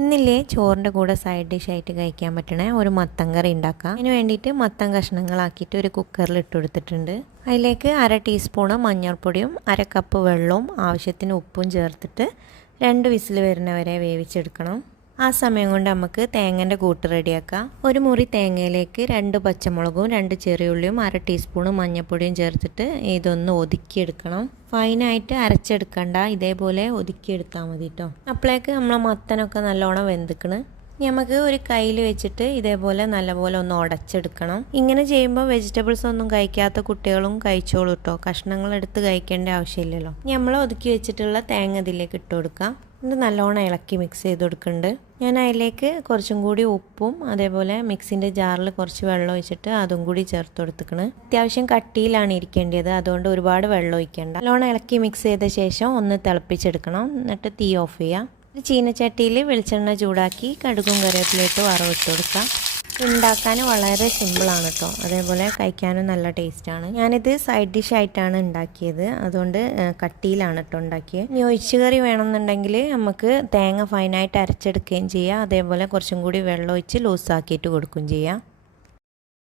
ഇന്നില്ലേ ചോറിൻ്റെ കൂടെ സൈഡ് ഡിഷായിട്ട് കഴിക്കാൻ പറ്റണ ഒരു മത്തൻ കറി ഉണ്ടാക്കാം. അതിന് വേണ്ടിയിട്ട് മത്തൻ കഷ്ണങ്ങളാക്കിയിട്ട് ഒരു കുക്കറിൽ ഇട്ട് കൊടുത്തിട്ടുണ്ട്. അതിലേക്ക് 1/2 ടീസ്പൂണ് മഞ്ഞൾപ്പൊടിയും 1/2 കപ്പ് വെള്ളവും ആവശ്യത്തിന് ഉപ്പും ചേർത്തിട്ട് 2 വിസിൽ വരുന്നവരെ വേവിച്ചെടുക്കണം. ആ സമയം കൊണ്ട് നമുക്ക് തേങ്ങൻ്റെ കൂട്ട് റെഡിയാക്കാം. ഒരു മുറി തേങ്ങയിലേക്ക് 2 പച്ചമുളകും 2 ചെറിയുള്ളിയും 1/2 ടീസ്പൂണ് മഞ്ഞൾപ്പൊടിയും ചേർത്തിട്ട് ഇതൊന്ന് ഒതുക്കിയെടുക്കണം. ഫൈനായിട്ട് അരച്ചെടുക്കണ്ട, ഇതേപോലെ ഒതുക്കിയെടുത്താൽ മതി കേട്ടോ. അപ്പോഴേക്ക് നമ്മളെ മത്തനൊക്കെ നല്ലോണം വെന്തിക്കണ്. നമുക്ക് ഒരു കയ്യിൽ വെച്ചിട്ട് ഇതേപോലെ നല്ലപോലെ ഒന്ന് ഉടച്ചെടുക്കണം. ഇങ്ങനെ ചെയ്യുമ്പോൾ വെജിറ്റബിൾസ് ഒന്നും കഴിക്കാത്ത കുട്ടികളും കഴിച്ചോളൂ കേട്ടോ. കഷ്ണങ്ങൾ എടുത്ത് കഴിക്കേണ്ട ആവശ്യമില്ലല്ലോ. നമ്മൾ ഒതുക്കി വെച്ചിട്ടുള്ള തേങ്ങ ഇതിലേക്ക് ഇട്ട് കൊടുക്കാം. ഇത് നല്ലോണം ഇളക്കി മിക്സ് ചെയ്ത് കൊടുക്കുന്നുണ്ട്. ഞാൻ അതിലേക്ക് കുറച്ചും കൂടി ഉപ്പും അതേപോലെ മിക്സിൻ്റെ ജാറിൽ കുറച്ച് വെള്ളം ഒഴിച്ചിട്ട് അതും കൂടി ചേർത്ത് കൊടുത്തിക്കണ്. അത്യാവശ്യം കട്ടിയിലാണ് ഇരിക്കേണ്ടത്, അതുകൊണ്ട് ഒരുപാട് വെള്ളം ഒഴിക്കേണ്ട. നല്ലോണം ഇളക്കി മിക്സ് ചെയ്ത ശേഷം ഒന്ന് തിളപ്പിച്ചെടുക്കണം. എന്നിട്ട് തീ ഓഫ് ചെയ്യാം. ഒരു ചീനച്ചട്ടിയിൽ വെളിച്ചെണ്ണ ചൂടാക്കി കടുകും കറിവേപ്പിലയിട്ട് വറവിട്ട് കൊടുക്കാം. ഉണ്ടാക്കാൻ വളരെ സിമ്പിളാണ് കേട്ടോ. അതേപോലെ കഴിക്കാനും നല്ല ടേസ്റ്റാണ്. ഞാനിത് സൈഡ് ഡിഷ് ആയിട്ടാണ് ഉണ്ടാക്കിയത്, അതുകൊണ്ട് കട്ടിയിലാണ് കേട്ടോ ഉണ്ടാക്കിയത്. ഇനി ഒഴിച്ച് കറി വേണമെന്നുണ്ടെങ്കിൽ നമുക്ക് തേങ്ങ ഫൈനായിട്ട് അരച്ചെടുക്കുകയും ചെയ്യാം. അതേപോലെ കുറച്ചും കൂടി വെള്ളം ഒഴിച്ച് ലൂസാക്കിയിട്ട് കൊടുക്കുകയും ചെയ്യാം.